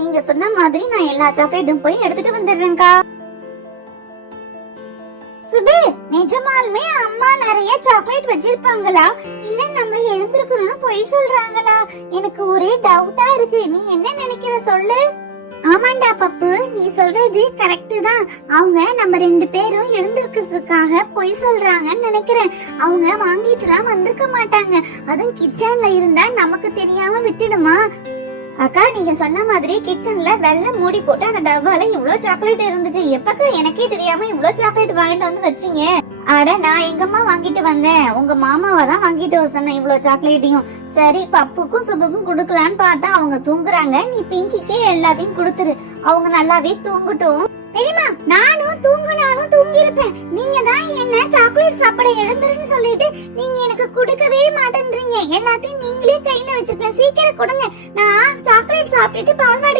நீங்க சொன்ன மாதிரி நான் எல்லா சாக்லேட்டும் போய் எடுத்துட்டு வந்துடுறேன்க்கா. சுபு, நிஜமாலுமே அம்மா நிறைய சாக்லேட் வச்சிருப்பாங்களா இல்ல நம்ம எழுந்திருக்கணும்னு பொய் சொல்றாங்களா? எனக்கு ஒரே டவுட்டா இருக்கு. நீ என்ன நினைக்கிற சொல்லு. ஆமாண்டா பப்பு, நீ சொல்றது கரெக்ட் தான். அவங்க நம்ம 2 பேரும் எழுந்திருக்கிறதுக்காக பொய் சொல்றாங்கன்னு நினைக்கிறேன். அவங்க வாங்கிட்டுலாம் வந்திருக்க மாட்டாங்க. அதுவும் கிச்சன்ல இருந்தா நமக்கு தெரியாம விட்டுடுமா? அக்கா, நீங்க சொன்ன மாதிரி கிச்சன்ல வெள்ளை மூடி போட்டு அந்த டப்பால இவ்வளவு சாக்லேட் இருந்துச்சு. எப்பக்கா எனக்கே தெரியாம இவ்வளவு சாக்லேட் வாங்கிட்டு வந்து வச்சீங்க? அட, நான் எங்கம்மா வாங்கிட்டு வந்தேன், உங்க மாமாவை தான் வாங்கிட்டு வர சொன்னேன் இவ்வளவு சாக்லேட்டையும். சரி, பப்புக்கும் சுபுக்கும் குடுக்கலான்னு பார்த்தா அவங்க தூங்குறாங்க. நீ பிங்கிக்கே எல்லாத்தையும் கொடுத்துரு, அவங்க நல்லாவே தூங்கட்டும். தெரியுமா, நானும் தூங்குனாலும் தூங்கிருப்பேன். நீங்க தான் என்ன சாக்லேட் சாப்பிட எழுந்துருன்னு சொல்லிட்டு நீங்க எனக்கு கொடுக்கவே மாட்டேன்றீங்க. எல்லாத்தையும் நீங்களே கையில வச்சிருக்கேன். சீக்கிரம் கொடுங்க, நான் சாக்லேட் சாப்பிட்டுட்டு பால்வாடிக்கு